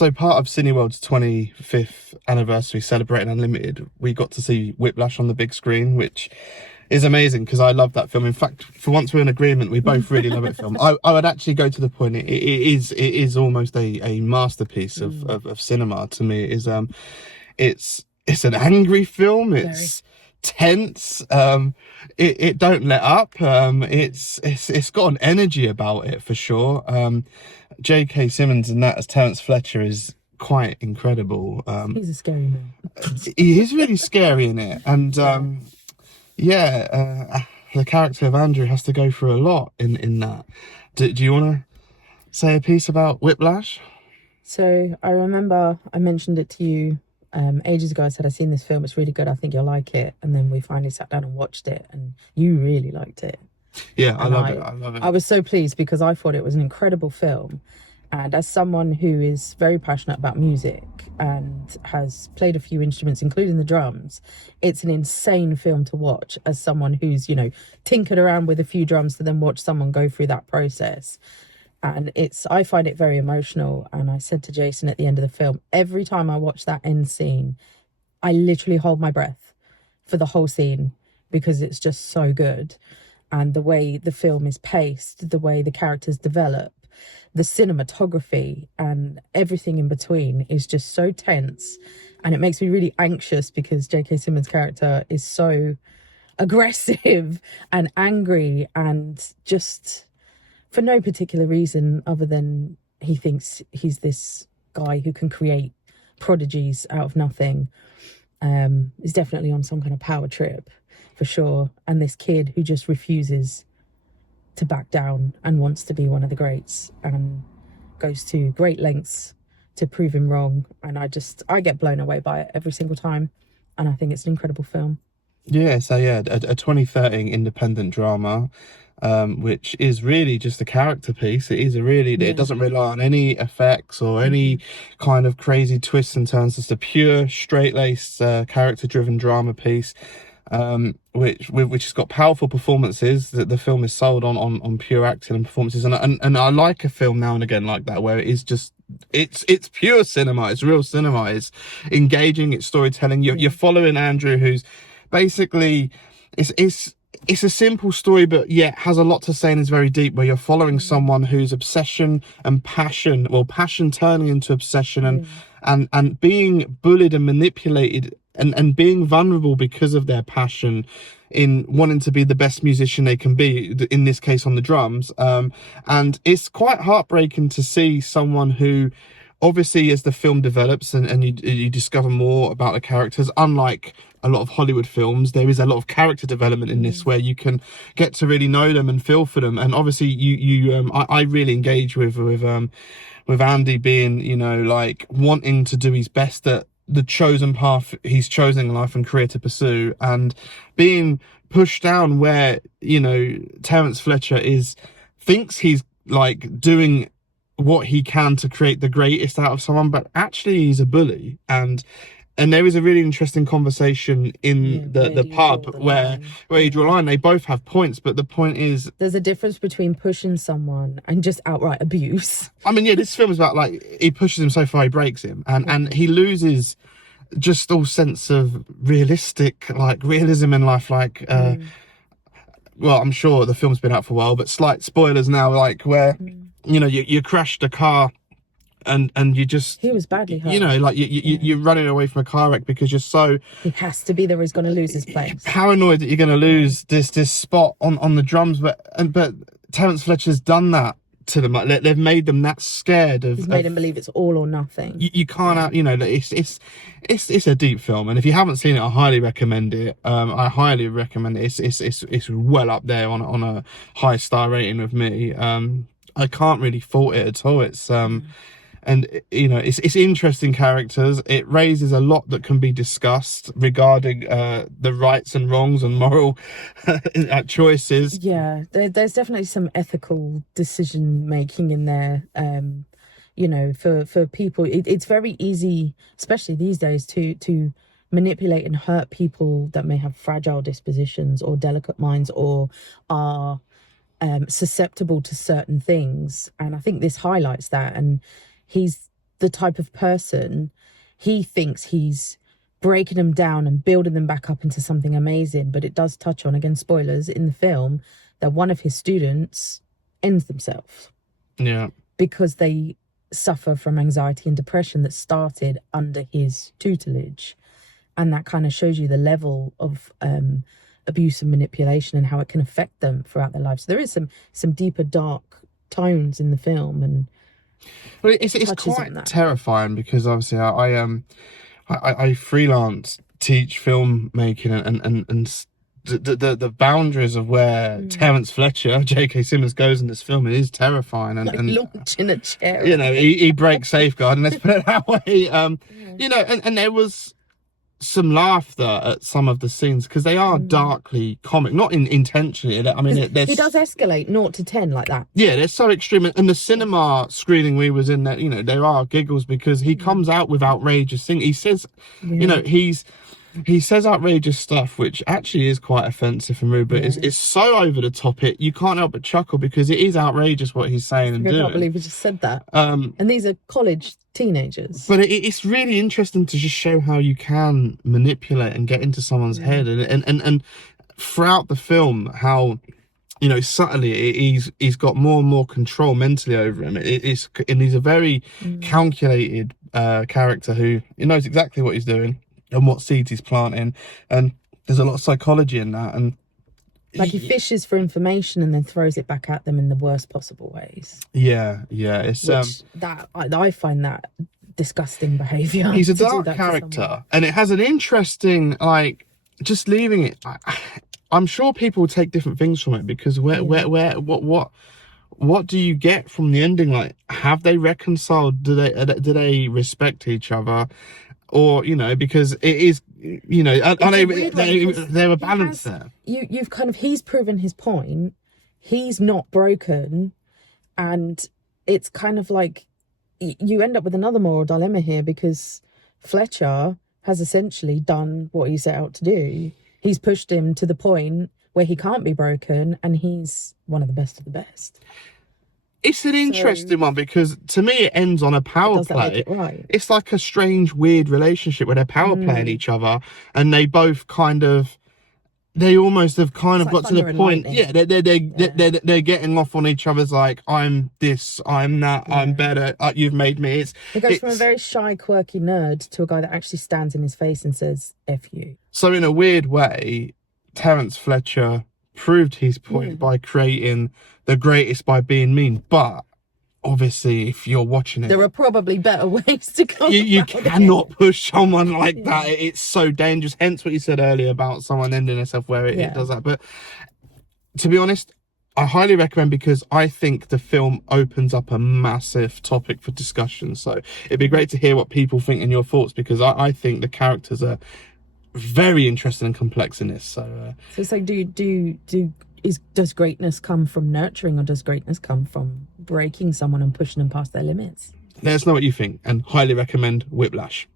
So part of Cineworld's 25th anniversary celebrating Unlimited, we got to see Whiplash on the big screen, which is amazing because I love that film. In fact, for once we're in agreement, we both really love it. Film. I would actually go to the point. It is almost a masterpiece of cinema to me. It is it's an angry film. It's tense. It don't let up. It's got an energy about it for sure. J.K. Simmons and that as Terence Fletcher is quite incredible. He's a scary man. He is really scary in it, and the character of Andrew has to go through a lot in that. Do you want to say a piece about Whiplash? So I remember I mentioned it to you ages ago. I said, I've seen this film, it's really good, I think you'll like it. And then we finally sat down and watched it, and you really liked it. Yeah, I love it. I was so pleased because I thought it was an incredible film. And as someone who is very passionate about music and has played a few instruments, including the drums, it's an insane film to watch as someone who's, tinkered around with a few drums to then watch someone go through that process. And I find it very emotional. And I said to Jason at the end of the film, every time I watch that end scene, I literally hold my breath for the whole scene because it's just so good. And the way the film is paced, the way the characters develop, the cinematography and everything in between is just so tense. And it makes me really anxious because J.K. Simmons' character is so aggressive and angry and just for no particular reason other than he thinks he's this guy who can create prodigies out of nothing. Is definitely on some kind of power trip for sure. And this kid who just refuses to back down and wants to be one of the greats and goes to great lengths to prove him wrong. And I get blown away by it every single time. And I think it's an incredible film. Yeah, so a 2013 independent drama, which is really just a character piece. It doesn't rely on any effects or any kind of crazy twists and turns. It's a pure, straight-laced, character-driven drama piece. Which has got powerful performances. That the film is sold on pure acting and performances, and I like a film now and again like that where it is just it's pure cinema. It's real cinema. It's engaging. It's storytelling. You're following Andrew, who's basically it's a simple story, but yet has a lot to say and is very deep. Where you're following someone whose obsession and passion turning into obsession and being bullied and manipulated. And being vulnerable because of their passion in wanting to be the best musician they can be, in this case on the drums. And it's quite heartbreaking to see someone who, obviously, as the film develops and you discover more about the characters, unlike a lot of Hollywood films, there is a lot of character development in this where you can get to really know them and feel for them. And obviously I really engage with Andy being, wanting to do his best at the chosen path he's chosen in life and career to pursue, and being pushed down where Terence Fletcher thinks he's doing what he can to create the greatest out of someone, but actually he's a bully. And there is a really interesting conversation in the pub where you draw a line. They both have points, but the point is there's a difference between pushing someone and just outright abuse. I mean, this film is about he pushes him so far he breaks him, and he loses just all sense of realism in life. Well, I'm sure the film's been out for a while, but slight spoilers now, where you crashed a car. And you just... He was badly hurt. You're running away from a car wreck because you're so... He has to be there, he's going to lose his place. Paranoid that you're going to lose this spot on the drums. But Terence Fletcher's done that to them. They've made them that scared of... He's made them believe it's all or nothing. You can't... It's a deep film. And if you haven't seen it, I highly recommend it. I highly recommend it. It's well up there on a high star rating with me. I can't really fault it at all. It's... And it's interesting characters. It raises a lot that can be discussed regarding the rights and wrongs and moral choices. Yeah, there's definitely some ethical decision making in there. For people, it's very easy, especially these days, to manipulate and hurt people that may have fragile dispositions or delicate minds or are susceptible to certain things. And I think this highlights that. And he's the type of person he thinks he's breaking them down and building them back up into something amazing. But it does touch on, again, spoilers in the film, that one of his students ends themselves. Yeah. Because they suffer from anxiety and depression that started under his tutelage. And that kind of shows you the level of abuse and manipulation and how it can affect them throughout their lives. So there is some deeper, dark tones in the film, and well, it's quite terrifying, because obviously I freelance teach filmmaking, and the boundaries of where Terence Fletcher, J.K. Simmons, goes in this film is terrifying. And, like and launching a chair. You know, he breaks safeguard, and let's put it that way. You know, and there was some laughter at some of the scenes, because they are darkly comic, not intentionally. I mean, he does escalate 0 to 10 like that. Yeah, they're so extreme. And the cinema screening we was in, there, you know, there are giggles, because he comes out with outrageous things. He says, you know, he says outrageous stuff, which actually is quite offensive and rude, but it's so over the top, you can't help but chuckle, because it is outrageous what he's saying and doing. I can't believe he just said that. And these are college teenagers. But it's really interesting to just show how you can manipulate and get into someone's head, and throughout the film, how, you know, subtly he's got more and more control mentally over him. And he's a very calculated character who knows exactly what he's doing and what seeds he's planting, and there's a lot of psychology in that. And like, he fishes for information and then throws it back at them in the worst possible ways. It's that I find that disgusting behaviour. He's a dark character, and it has an interesting, like, just leaving it. I'm sure people will take different things from it, because what do you get from the ending? Like, have they reconciled? Do they respect each other? Or, you know, because it is, you know, there were balance there. You've kind of, he's proven his point. He's not broken. And it's kind of like, you end up with another moral dilemma here, because Fletcher has essentially done what he set out to do. He's pushed him to the point where he can't be broken, and he's one of the best of the best. It's an interesting one, because to me it ends on a power play. Right? It's like a strange, weird relationship where they're power playing each other, and they both they almost have kind of got to the point. Yeah, they're getting off on each other's, like, I'm this, I'm that, I'm better. You've made me. It goes from a very shy, quirky nerd to a guy that actually stands in his face and says "F you." So in a weird way, Terence Fletcher proved his point by creating the greatest by being mean. But obviously, if you're watching it, there are probably better ways to go. You cannot push someone like that. It's so dangerous. Hence what you said earlier about someone ending herself, where it does that. But to be honest, I highly recommend, because I think the film opens up a massive topic for discussion. So it'd be great to hear what people think and your thoughts, because I think the characters are very interesting and complex in this. So it's like, does greatness come from nurturing, or does greatness come from breaking someone and pushing them past their limits? Let us know what you think, and highly recommend Whiplash.